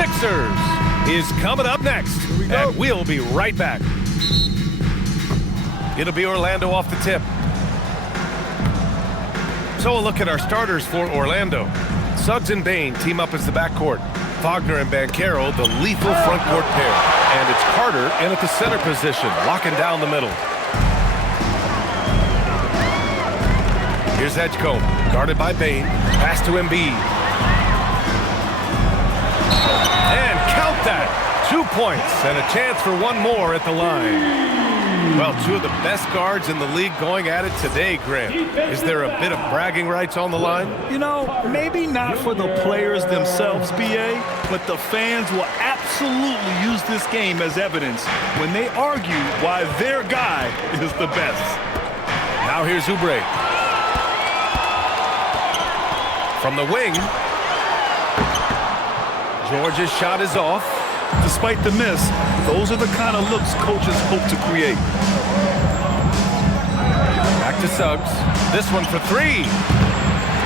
Sixers is coming up next. And we'll be right back. It'll be Orlando off the tip. So a look at our starters for Orlando. Suggs and Bane team up as the backcourt. Wagner and Banchero, the lethal front court pair. And it's Carter in at the center position, locking down the middle. Here's Edgecombe, guarded by Bane. Pass to Embiid. And count that. 2 points and a chance for one more at the line. Well, two of the best guards in the league going at it today, Grant. Is there a bit of bragging rights on the line? You know, maybe not for the players themselves, BA, but the fans will absolutely use this game as evidence when they argue why their guy is the best. Now here's Oubre. From the wing. George's shot is off. Despite the miss, those are the kind of looks coaches hope to create. Back to Suggs. This one for three.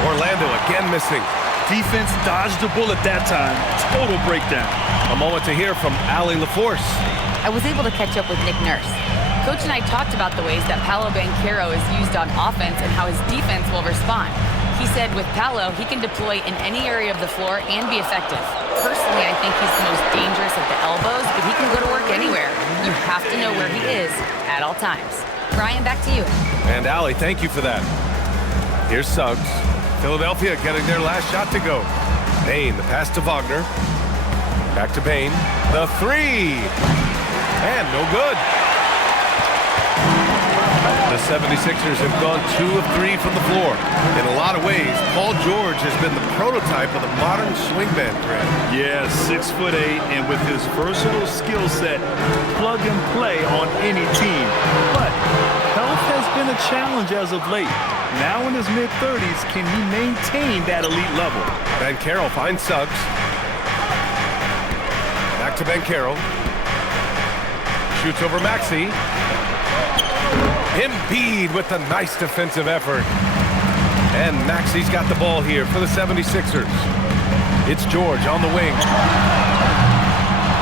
Orlando again missing. Defense dodged the bullet that time. Total breakdown. A moment to hear from Allie LaForce. I was able to catch up with Nick Nurse. Coach and I talked about the ways that Paolo Banchero is used on offense and how his defense will respond. He said with Paolo, he can deploy in any area of the floor and be effective. Personally, I think he's the most dangerous at the elbows, but he can go to work anywhere. You have to know where he is at all times. Brian, back to you. And Allie, thank you for that. Here's Suggs. Philadelphia getting their last shot to go. Bane, the pass to Wagner. Back to Bane. The three. And no good. The 76ers have gone 2 of 3 from the floor. In a lot of ways, Paul George has been the prototype of the modern swing band, Grant. Yeah, 6'8", and with his versatile skill set, plug and play on any team. But health has been a challenge as of late. Now in his mid-30s, can he maintain that elite level? Banchero finds Suggs. Back to Banchero. Shoots over Maxey. Embiid with the nice defensive effort. And Maxey's got the ball here for the 76ers. It's George on the wing.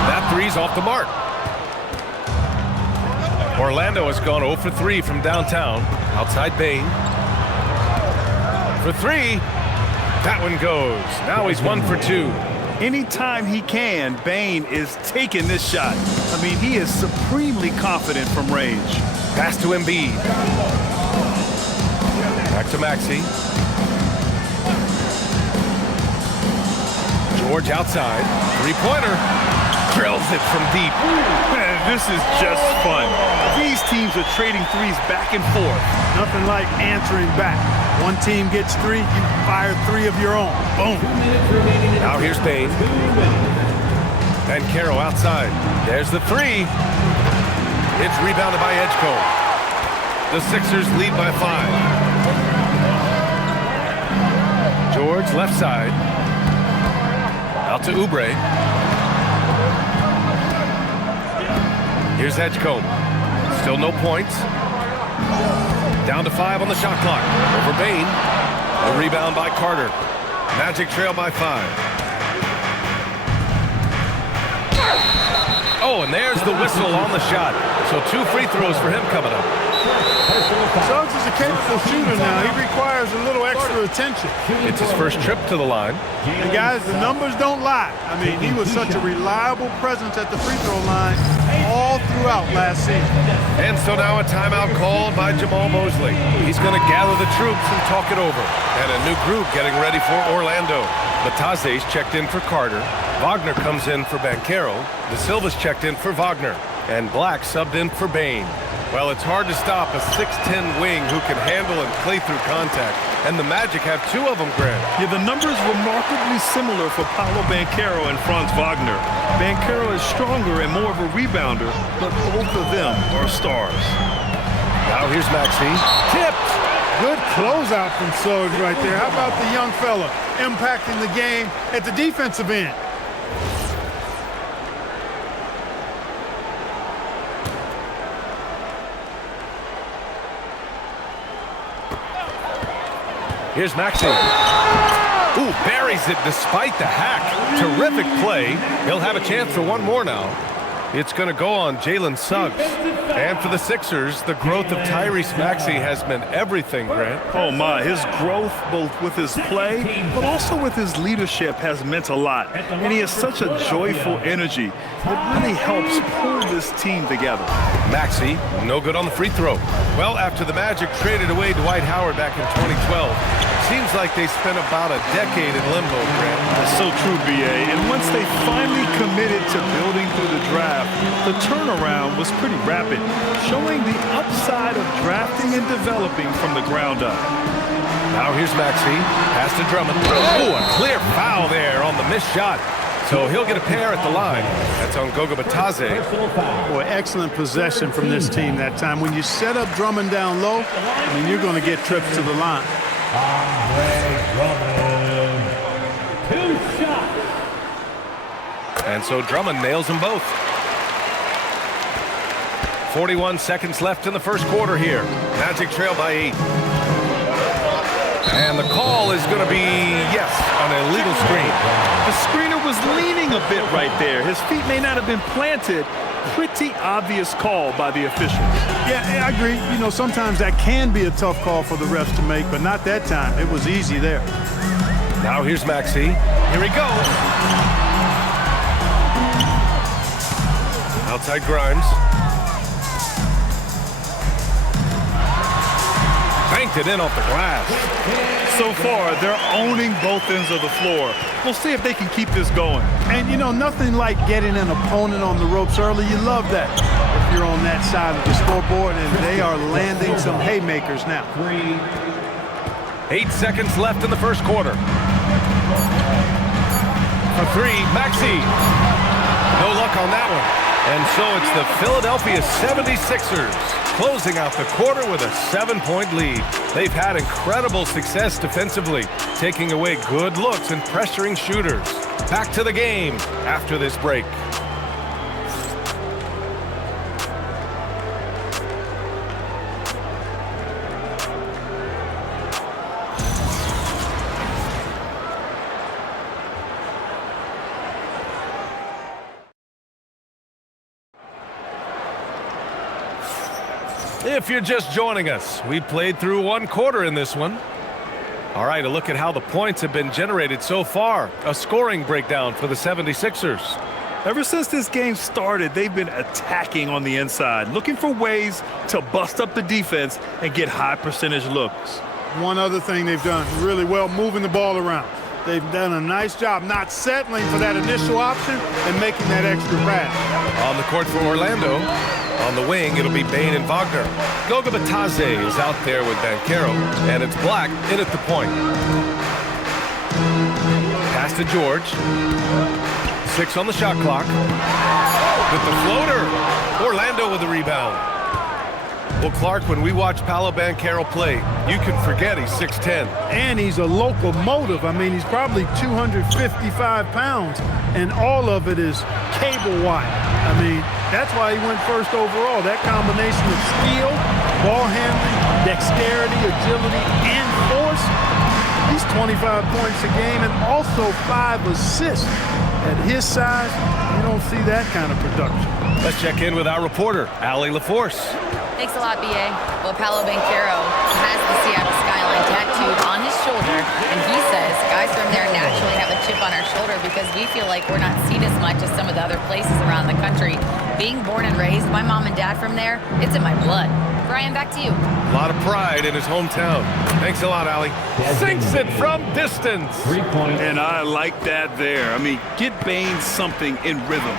That three's off the mark. Orlando has gone 0 for 3 from downtown. Outside Bane. For three. That one goes. Now he's 1 for 2. Anytime he can, Bane is taking this shot. I mean, he is supremely confident from range. Pass to Embiid. Back to Maxey. George outside. Three-pointer. Drills it from deep. Man, this is just fun. These teams are trading threes back and forth. Nothing like answering back. One team gets 3, you fire 3 of your own. Boom. Now here's Bane. Banchero outside. There's the three. It's rebounded by Edgecombe. The Sixers lead by 5. George left side. Out to Oubre. Here's Edgecombe. Still no points. Down to 5 on the shot clock. Over Bane. A rebound by Carter. Magic trail by 5. Oh, and there's the whistle on the shot. So 2 free throws for him coming up. Suggs is a capable shooter now. He requires a little extra attention. It's his first trip to the line. And guys, the numbers don't lie. I mean, he was such a reliable presence at the free throw line all throughout last season. And so now a timeout called by Jamal Mosley. He's going to gather the troops and talk it over. And a new group getting ready for Orlando. Bataze's checked in for Carter. Wagner comes in for Banchero. De Silva's checked in for Wagner. And Black subbed in for Bane. Well, it's hard to stop a 6'10" wing who can handle and play through contact. And the Magic have 2 of them, Grant. Yeah, the numbers remarkably similar for Paolo Banchero and Franz Wagner. Banchero is stronger and more of a rebounder, but both of them are stars. Now here's Maxey. Tipped! Good closeout from Suggs right there. How about the young fella impacting the game at the defensive end? Here's Maxey. Ooh, buries it despite the hack. Terrific play. He'll have a chance for one more now. It's going to go on Jalen Suggs. And for the Sixers, the growth of Tyrese Maxey has meant everything, Grant. Oh, my. His growth, both with his play, but also with his leadership, has meant a lot. And he has such a joyful energy that really helps pull this team together. Maxey, no good on the free throw. Well, after the Magic traded away Dwight Howard back in 2012, seems like they spent about a decade in limbo, Grant. That's so true, B.A. And once they finally committed to building through the draft, the turnaround was pretty rapid, showing the upside of drafting and developing from the ground up. Now here's Maxey, pass to Drummond. Oh, a clear foul there on the missed shot. So he'll get a pair at the line. That's on Goga Bitadze. Boy, excellent possession from this team that time. When you set up Drummond down low, I mean, you're going to get trips to the line. Two shots. And so Drummond nails them both. 41 seconds left in the first quarter here. Magic trail by 8. And the call is going to be, yes, an illegal screen. The screener was leaning a bit right there. His feet may not have been planted. Pretty obvious call by the officials. Yeah, I agree. You know, sometimes that can be a tough call for the refs to make, but not that time. It was easy there. Now here's Maxey. Here he goes. Outside Grimes. Banked it in off the glass. So far, they're owning both ends of the floor. We'll see if they can keep this going. And, you know, nothing like getting an opponent on the ropes early. You love that if you're on that side of the scoreboard, and they are landing some haymakers now. 8 seconds left in the first quarter. For 3, Maxey. No luck on that one. And so it's the Philadelphia 76ers closing out the quarter with a 7-point lead. They've had incredible success defensively, taking away good looks and pressuring shooters. Back to the game after this break. If you're just joining us, we played through one quarter in this one. All right, a look at how the points have been generated so far. A scoring breakdown for the 76ers. Ever since this game started, they've been attacking on the inside, looking for ways to bust up the defense and get high percentage looks. One other thing they've done really well, moving the ball around. They've done a nice job not settling for that initial option and making that extra pass. On the court for Orlando. On the wing, it'll be Bane and Wagner. Goga Bitadze is out there with Banchero, and it's Black in at the point. Pass to George. 6 on the shot clock. With the floater. Orlando with the rebound. Well, Clark, when we watch Paolo Banchero play, you can forget he's 6'10". And he's a locomotive. I mean, he's probably 255 pounds, and all of it is cable wire. I mean, that's why he went first overall. That combination of skill, ball handling, dexterity, agility, and force. He's 25 points a game and also 5 assists. At his size, you don't see that kind of production. Let's check in with our reporter, Allie LaForce. Thanks a lot, B.A. Well, Paolo Banchero has the Seattle skyline tattooed on his shoulder, and he says guys from there naturally have a chip on our shoulder because we feel like we're not seen as much as some of the other places around the country. Being born and raised, my mom and dad from there, it's in my blood. Brian, back to you. A lot of pride in his hometown. Thanks a lot, Allie. Sinks it from distance. 3-point. And I like that there. I mean, get Bane something in rhythm.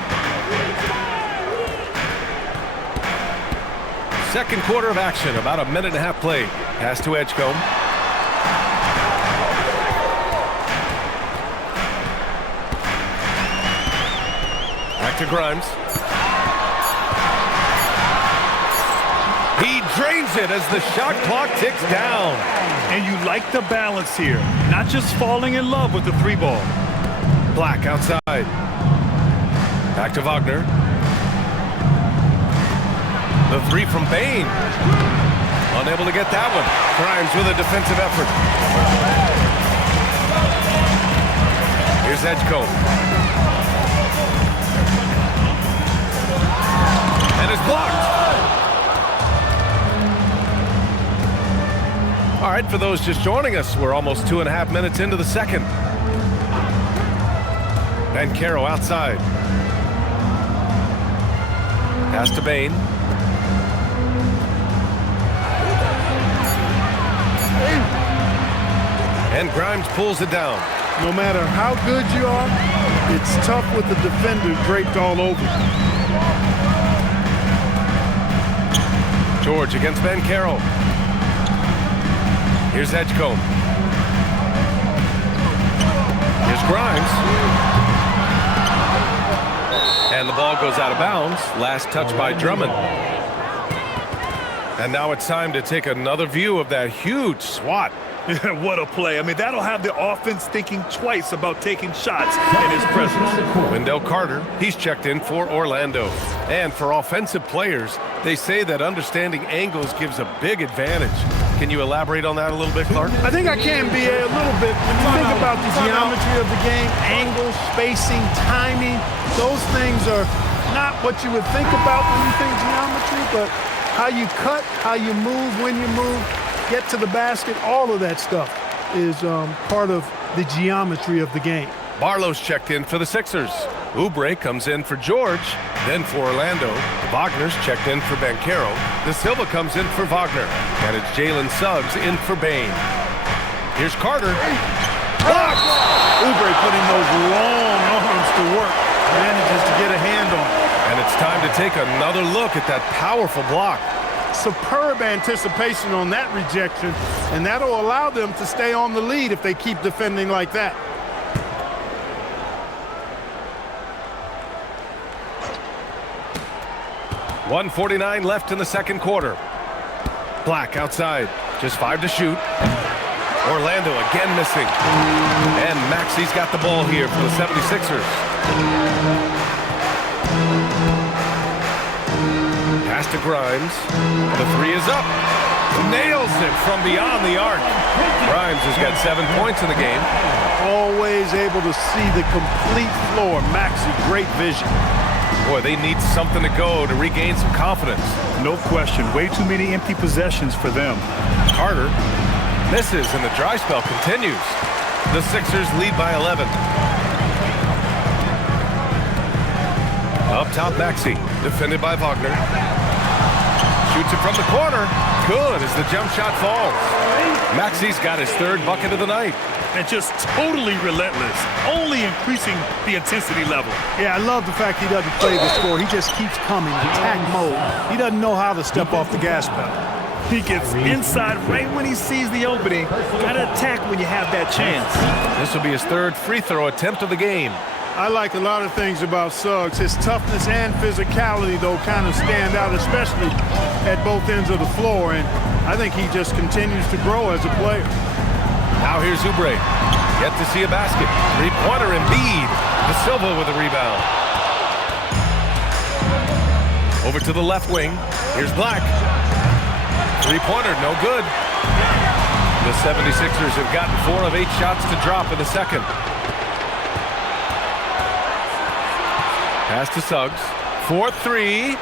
Second quarter of action, about a minute and a half played. Pass to Edgecombe. Back to Grimes. He drains it as the shot clock ticks down. And you like the balance here, not just falling in love with the 3-ball. Black outside. Back to Wagner. The 3 from Bane. Unable to get that one. Grimes with a defensive effort. Here's Edgecombe. And it's blocked. All right, for those just joining us, we're almost 2.5 minutes into the second. Banchero outside. Pass to Bain. And Grimes pulls it down. No matter how good you are, it's tough with the defender draped all over. George against Banchero. Here's Edgecombe. Here's Grimes. And the ball goes out of bounds. Last touch by Drummond. And now it's time to take another view of that huge swat. What a play. I mean, that'll have the offense thinking twice about taking shots in his presence. Wendell Carter, he's checked in for Orlando. And for offensive players, they say that understanding angles gives a big advantage. Can you elaborate on that a little bit, Clark? I think I can be a little bit. When you think about the geometry of the game, angles, spacing, timing, those things are not what you would think about when you think geometry, but how you cut, how you move, when you move, get to the basket, all of that stuff is part of the geometry of the game. Barlow's checked in for the Sixers. Oubre comes in for George, then for Orlando. Wagner's checked in for Banchero. De Silva comes in for Wagner. And it's Jalen Suggs in for Bain. Here's Carter. Blocked! Oubre putting those long arms to work. Manages to get a hand on it. And it's time to take another look at that powerful block. Superb anticipation on that rejection, and that'll allow them to stay on the lead if they keep defending like that. .149 left in the second quarter. Black outside, just 5 to shoot. Orlando again missing. And Maxi's got the ball here for the 76ers. Pass to Grimes. The three is up. Nails it from beyond the arc. Grimes has got 7 points in the game. Always able to see the complete floor. Maxi, great vision. Boy, they need something to go to regain some confidence. No question. Way too many empty possessions for them. Carter misses, and the dry spell continues. The Sixers lead by 11. Up top, Maxi, defended by Wagner. Shoots it from the corner. Good as the jump shot falls. Maxi's got his third bucket of the night. And just totally relentless, only increasing the intensity level. Yeah, I love the fact he doesn't play the score. He just keeps coming, attack mode. He doesn't know how to step off the gas pedal. He gets inside right when he sees the opening. Gotta attack when you have that chance. This will be his third free throw attempt of the game. I like a lot of things about Suggs. His toughness and physicality, though, kind of stand out, especially at both ends of the floor. And I think he just continues to grow as a player. Now here's Oubre. Yet to see a basket. Three-pointer, Embiid. De Silva with a rebound. Over to the left wing. Here's Black. Three-pointer, no good. The 76ers have gotten 4 of 8 shots to drop in the second. Pass to Suggs. 4-3.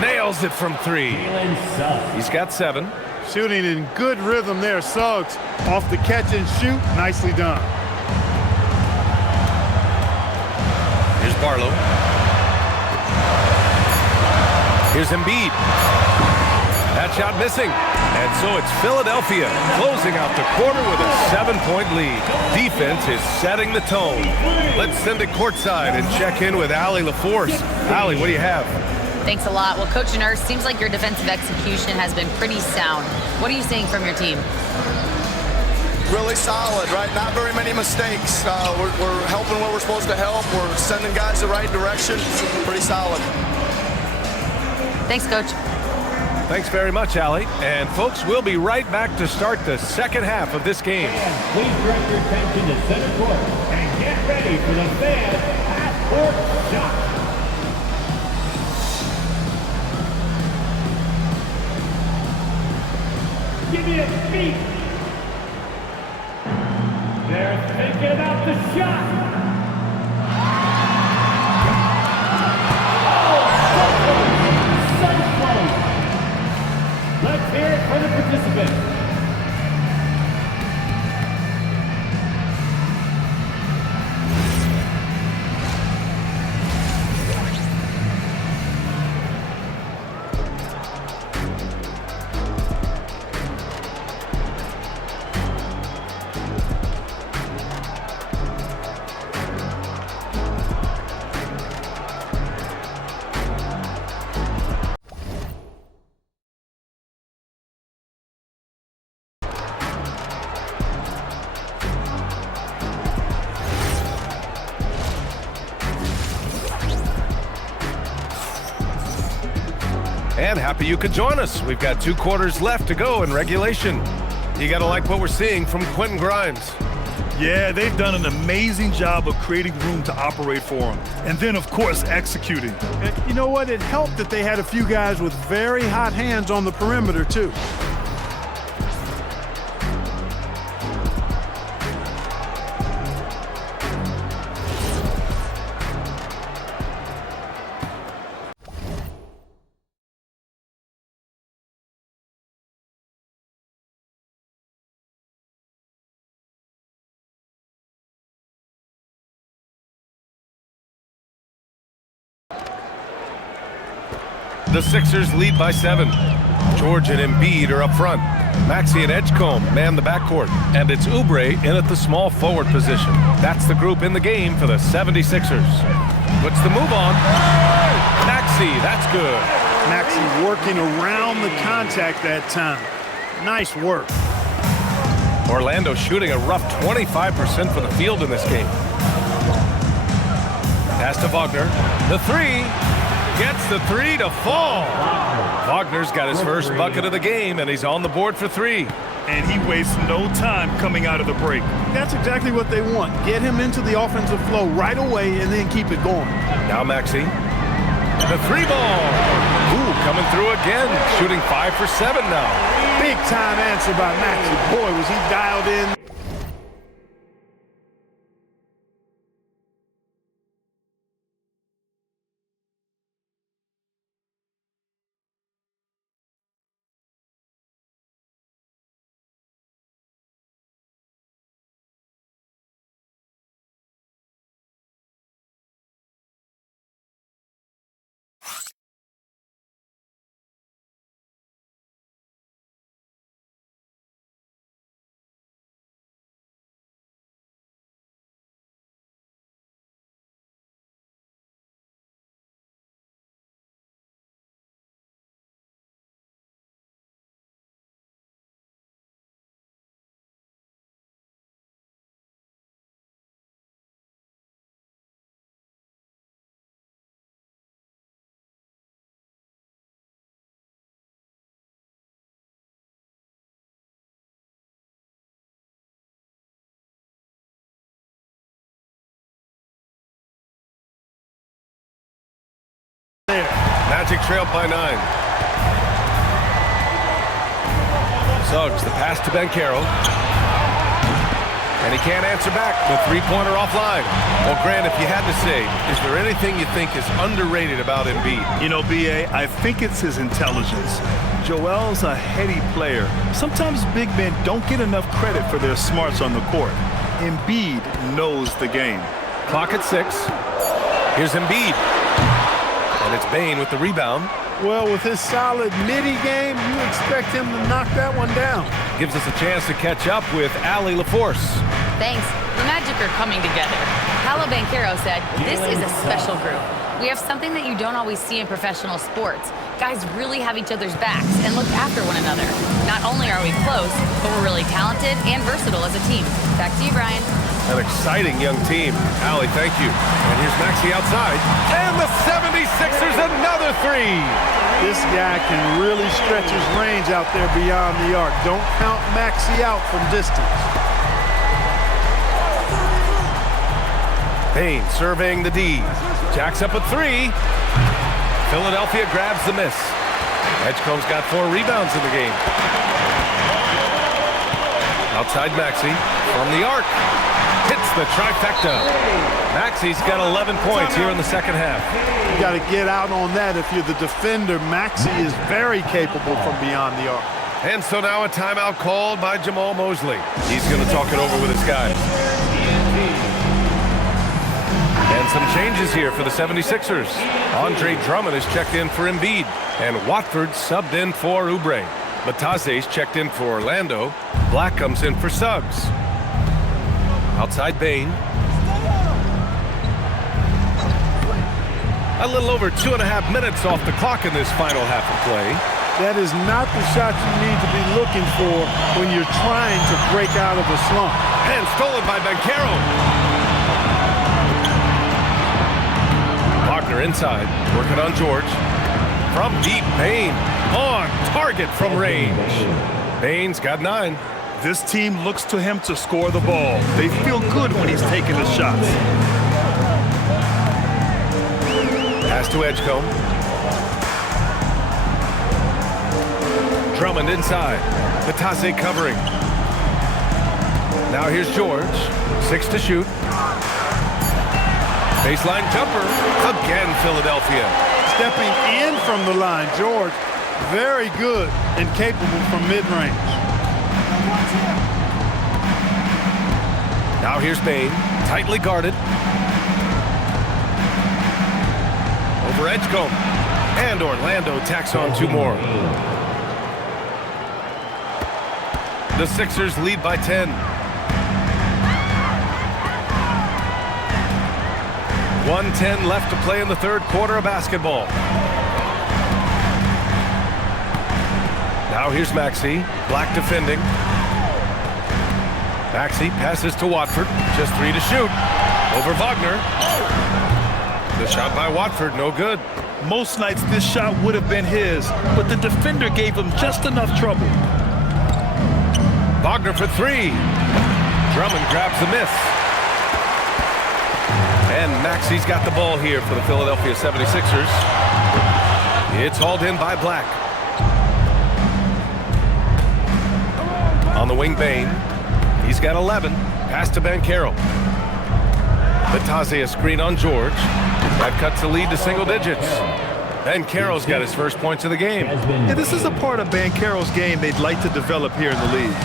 Nails it from 3. He's got 7. Shooting in good rhythm there, Suggs. Off the catch and shoot, nicely done. Here's Barlow. Here's Embiid. That shot missing. And so it's Philadelphia closing out the quarter with a 7-point lead. Defense is setting the tone. Let's send it courtside and check in with Allie LaForce. Allie, what do you have? Thanks a lot. Well, Coach Nurse, seems like your defensive execution has been pretty sound. What are you seeing from your team? Really solid, right? Not very many mistakes. We're helping where we're supposed to help. We're sending guys the right direction. Pretty solid. Thanks, Coach. Thanks very much, Allie. And folks, we'll be right back to start the second half of this game. And please direct your attention to center court and get ready for the fan half-court shot. Give me a beat. They're thinking about the shot. And happy you could join us. We've got 2 quarters left to go in regulation. You got to like what we're seeing from Quentin Grimes. Yeah, they've done an amazing job of creating room to operate for him. And then, of course, executing. And you know what? It helped that they had a few guys with very hot hands on the perimeter, too. The Sixers lead by 7. George and Embiid are up front. Maxey and Edgecombe man the backcourt. And it's Oubre in at the small forward position. That's the group in the game for the 76ers. Puts the move on. Maxey, that's good. Maxey working around the contact that time. Nice work. Orlando shooting a rough 25% for the field in this game. Pass to Wagner. The 3. Gets the 3 to fall. Wagner's got his first bucket of the game, and he's on the board for 3. And he wastes no time coming out of the break. That's exactly what they want. Get him into the offensive flow right away and then keep it going. Now Maxey. The 3 ball. Ooh, coming through again. Shooting 5 for 7 now. Big time answer by Maxey. Boy, was he dialed in. Magic trailed by 9. Suggs, the pass to Banchero. And he can't answer back. The 3-pointer offline. Well, Grant, if you had to say, is there anything you think is underrated about Embiid? You know, B.A., I think it's his intelligence. Joel's a heady player. Sometimes big men don't get enough credit for their smarts on the court. Embiid knows the game. Clock at 6. Here's Embiid. And it's Bane with the rebound. Well, with his solid midi game, you expect him to knock that one down. Gives us a chance to catch up with Allie LaForce. Thanks. The Magic are coming together. Paolo Banchero said, "This is a special group. We have something that you don't always see in professional sports. Guys really have each other's backs and look after one another. Not only are we close, but we're really talented and versatile as a team." Back to you, Brian. An exciting young team. Allie, thank you. And here's Maxey outside. And the 76ers, another 3. This guy can really stretch his range out there beyond the arc. Don't count Maxey out from distance. Payne surveying the D. Jacks up a 3. Philadelphia grabs the miss. Edgecombe's got 4 rebounds in the game. Outside Maxey from the arc. Hits the trifecta. Maxey's got 11 points here in the second half. You got to get out on that if you're the defender. Maxey is very capable from beyond the arc. And so now a timeout called by Jamal Mosley. He's going to talk it over with his guys. And some changes here for the 76ers. Andre Drummond is checked in for Embiid. And Watford subbed in for Oubre. Matazes checked in for Orlando. Black comes in for Suggs. Outside Bane. A little over 2.5 minutes off the clock in this final half of play. That is not the shot you need to be looking for when you're trying to break out of a slump. And stolen by Banchero. Wagner inside, working on George. From deep, Bain on target from range. Bain's got 9. This team looks to him to score the ball. They feel good when he's taking the shots. Pass to Edgecombe. Drummond inside. Batase covering. Now here's George. 6 to shoot. Baseline jumper. Again, Philadelphia. Stepping in from the line, George, very good and capable from mid-range. Now here's Bain. Tightly guarded. Over Edgecombe. And Orlando tacks on 2 more. The Sixers lead by 10. 1:10 left to play in the third quarter of basketball. Now here's Maxey. Black defending. Maxey passes to Watford. Just 3 to shoot. Over Wagner. The shot by Watford, no good. Most nights this shot would have been his, but the defender gave him just enough trouble. Wagner for 3. Drummond grabs the miss. And Maxey's got the ball here for the Philadelphia 76ers. It's hauled in by Black. On the wing, Bain. He's got 11. Pass to Banchero. Batase a screen on George. That cuts the lead to single digits. Banchero's got his first points of the game. Yeah, this is a part of Banchero's game they'd like to develop here in the league.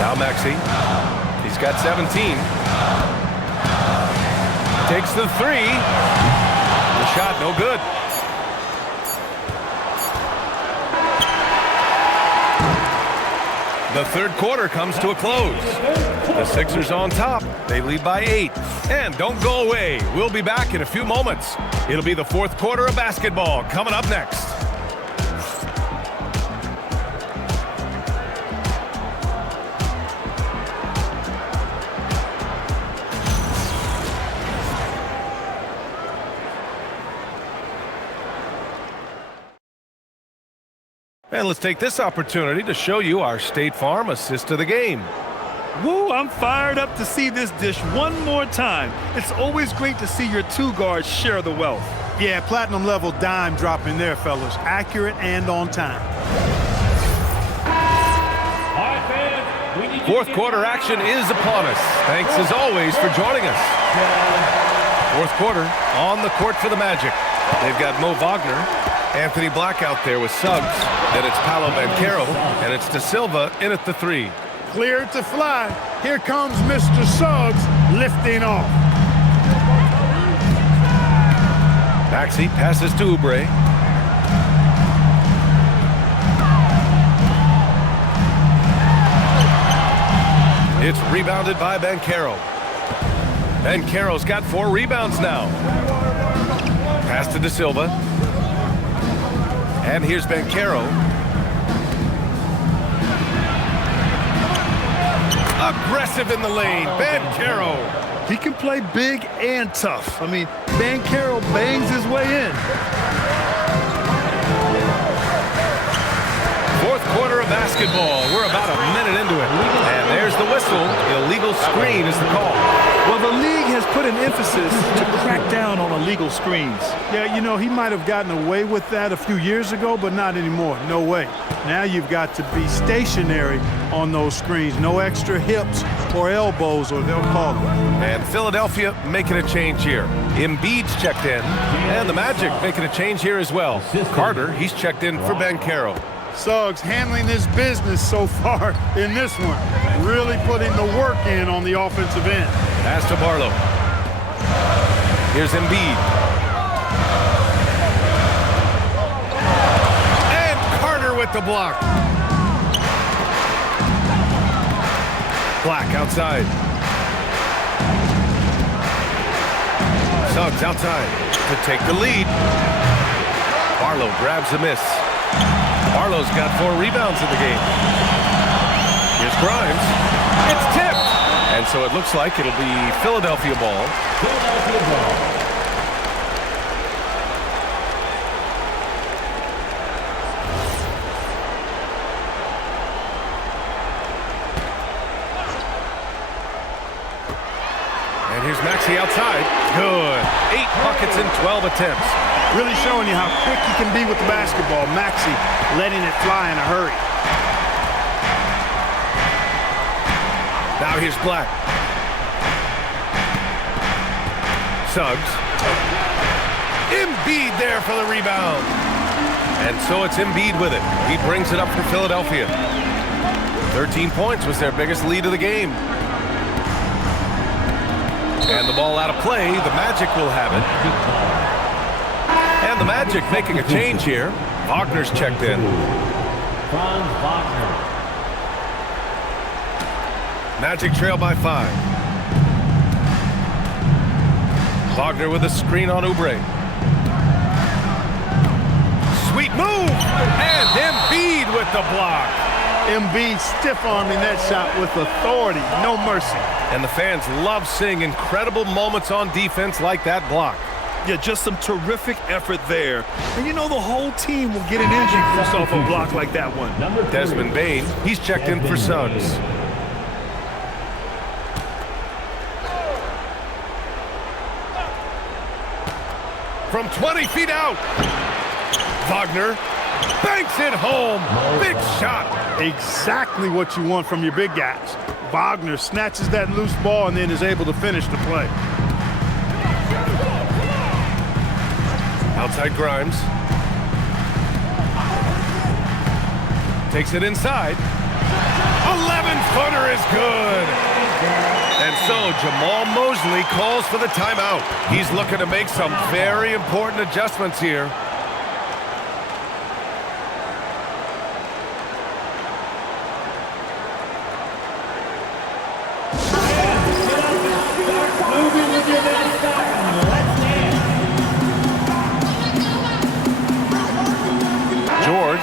Now Maxey. He's got 17. Takes the 3. The shot no good. The third quarter comes to a close. The Sixers on top. They lead by 8. And don't go away. We'll be back in a few moments. It'll be the fourth quarter of basketball coming up next. And let's take this opportunity to show you our State Farm assist of the game. Woo, I'm fired up to see this dish one more time. It's always great to see your 2 guards share the wealth. Yeah, platinum level dime dropping there, fellas. Accurate and on time. Fourth quarter action is upon us. Thanks as always for joining us. Fourth quarter on the court for the Magic. They've got Mo Wagner, Anthony Black out there with Suggs. Then it's Paolo Banchero, and it's De Silva in at the 3. Clear to fly. Here comes Mr. Suggs lifting off. Maxey passes to Oubre. It's rebounded by Banchero. Banchero's got 4 rebounds now. Pass to De Silva. And here's Banchero. Aggressive in the lane. Banchero. He can play big and tough. I mean, Banchero bangs his way in. Fourth quarter of basketball. We're about a minute into it. And there's the whistle. Illegal screen is the call. Well, the league has put an emphasis to crack down on illegal screens. Yeah, you know, he might have gotten away with that a few years ago, but not anymore. No way. Now you've got to be stationary on those screens. No extra hips or elbows, or they'll call it. And Philadelphia making a change here. Embiid's checked in. And the Magic making a change here as well. Carter, he's checked in for Banchero. Suggs handling his business so far in this one. Really putting the work in on the offensive end. Pass to Barlow. Here's Embiid. And Carter with the block. Black outside. Suggs outside to take the lead. Barlow grabs the miss. Barlow's got 4 rebounds in the game. Here's Grimes. It's tipped. And so it looks like it'll be Philadelphia ball. And here's Maxey outside. Good. 8 buckets in 12 attempts. Really showing you how quick he can be with the basketball. Maxey letting it fly in a hurry. Now here's Black. Suggs. Embiid there for the rebound. And so it's Embiid with it. He brings it up for Philadelphia. 13 points was their biggest lead of the game. And the ball out of play. The Magic will have it. And the Magic making a change here. Wagner's checked in. Franz Wagner. Magic trail by 5. Wagner with a screen on Oubre. Sweet move! And Embiid with the block. Embiid stiff-arming that shot with authority. No mercy. And the fans love seeing incredible moments on defense like that block. Yeah, just some terrific effort there. And you know the whole team will get an energy boost off a block like that one. Number 3. Desmond Bane, he's checked in for Suggs. From 20 feet out. Wagner banks it home. Big shot. Exactly what you want from your big guys. Wagner snatches that loose ball and then is able to finish the play. Outside Grimes. Takes it inside. 11-footer is good. And so Jamal Mosley calls for the timeout. He's looking to make some very important adjustments here.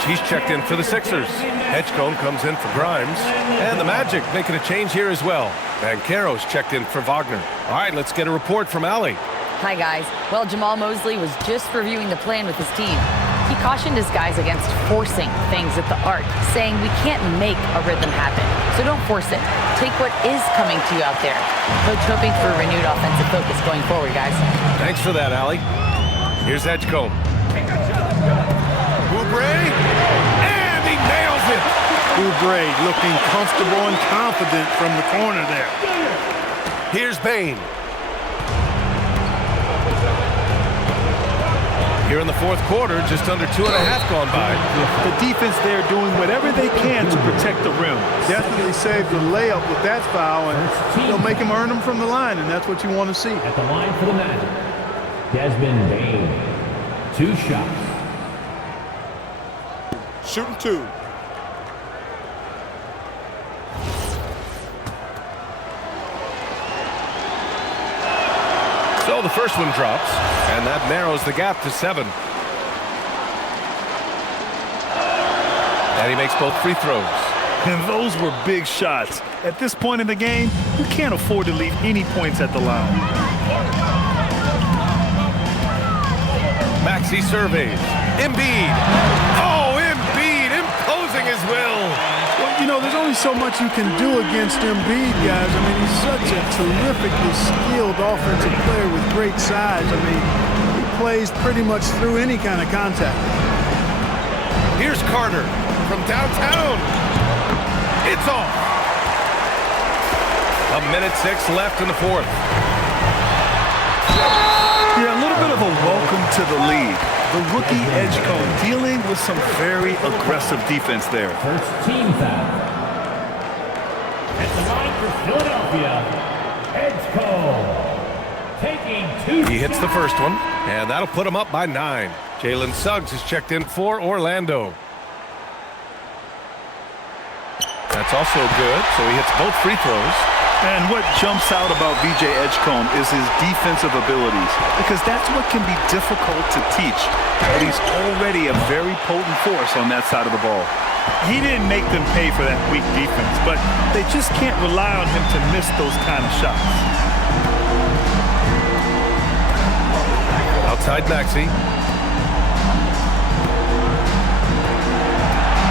He's checked in for the Sixers. Edgecombe comes in for Grimes. And the Magic making a change here as well. Banchero's checked in for Wagner. All right, let's get a report from Allie. Hi, guys. Well, Jamal Mosley was just reviewing the plan with his team. He cautioned his guys against forcing things at the arc, saying we can't make a rhythm happen, so don't force it. Take what is coming to you out there. Coach hoping for a renewed offensive focus going forward, guys. Thanks for that, Allie. Here's Edgecombe. Oubre, and he nails it. Oubre looking comfortable and confident from the corner there. Here's Bane. Here in the fourth quarter, just under 2.5 gone by. The defense there doing whatever they can to protect the rim. Definitely saved the layup with that foul, and they'll make him earn them from the line, and that's what you want to see. At the line for the Magic, Desmond Bane. 2 shots. Shooting 2. So the first one drops, and that narrows the gap to 7. And he makes both free throws. And those were big shots. At this point in the game, you can't afford to leave any points at the line. Maxey surveys. Embiid. Oh, Embiid imposing his will. Well, you know, there's only so much you can do against Embiid, guys. I mean, he's such a terrifically skilled offensive player with great size. I mean, he plays pretty much through any kind of contact. Here's Carter from downtown. It's off. 1:06 left in the fourth. Yeah, a little bit of a welcome to the league. The rookie Edgecombe dealing with some very aggressive defense there. First team foul. At the line for Philadelphia, Edgecombe. Taking 2 He hits the first one, and that'll put him up by 9. Jalen Suggs is checked in for Orlando. That's also good, so he hits both free throws. And what jumps out about VJ Edgecombe is his defensive abilities, because that's what can be difficult to teach. But he's already a very potent force on that side of the ball. He didn't make them pay for that weak defense, but they just can't rely on him to miss those kind of shots. Outside Maxey.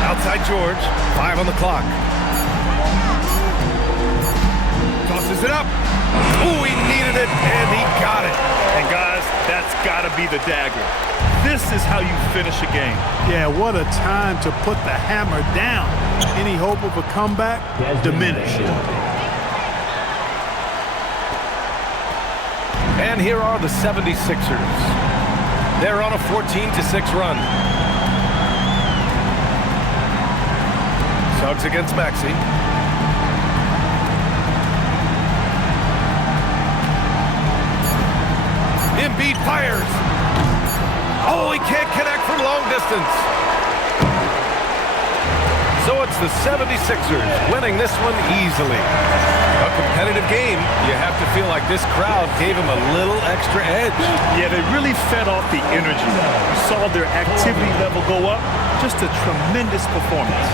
Outside George. 5 on the clock. Tosses it up. Ooh, he needed it, and he got it. And guys, that's got to be the dagger. This is how you finish a game. Yeah, what a time to put the hammer down. Any hope of a comeback diminished. And here are the 76ers. They're on a 14-6 run. Suggs against Maxey. Embiid fires. Oh, he can't connect from long distance. So it's the 76ers winning this one easily. A competitive game. You have to feel like this crowd gave him a little extra edge. Yeah, they really fed off the energy. You saw their activity level go up. Just a tremendous performance.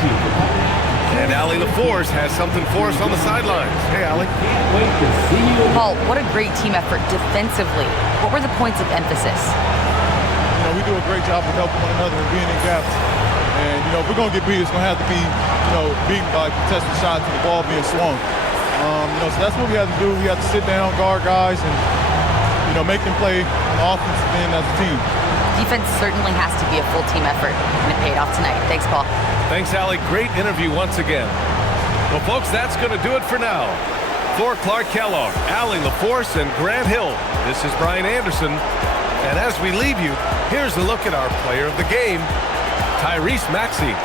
And Allie LaForce has something for us on the sidelines. Hey, Allie. Wait to see you. Paul, what a great team effort defensively. What were the points of emphasis? We do a great job of helping one another and being in gaps. And, if we're going to get beat, it's going to have to be, beaten by contested shots and the ball being swung. So that's what we have to do. We have to sit down, guard guys, and, make them play on the offensive end as a team. Defense certainly has to be a full team effort, and it paid off tonight. Thanks, Paul. Thanks, Allie. Great interview once again. Well, folks, that's going to do it for now. For Clark Kellogg, Allie LaForce, and Grant Hill, this is Brian Anderson. And as we leave you, here's a look at our player of the game, Tyrese Maxey.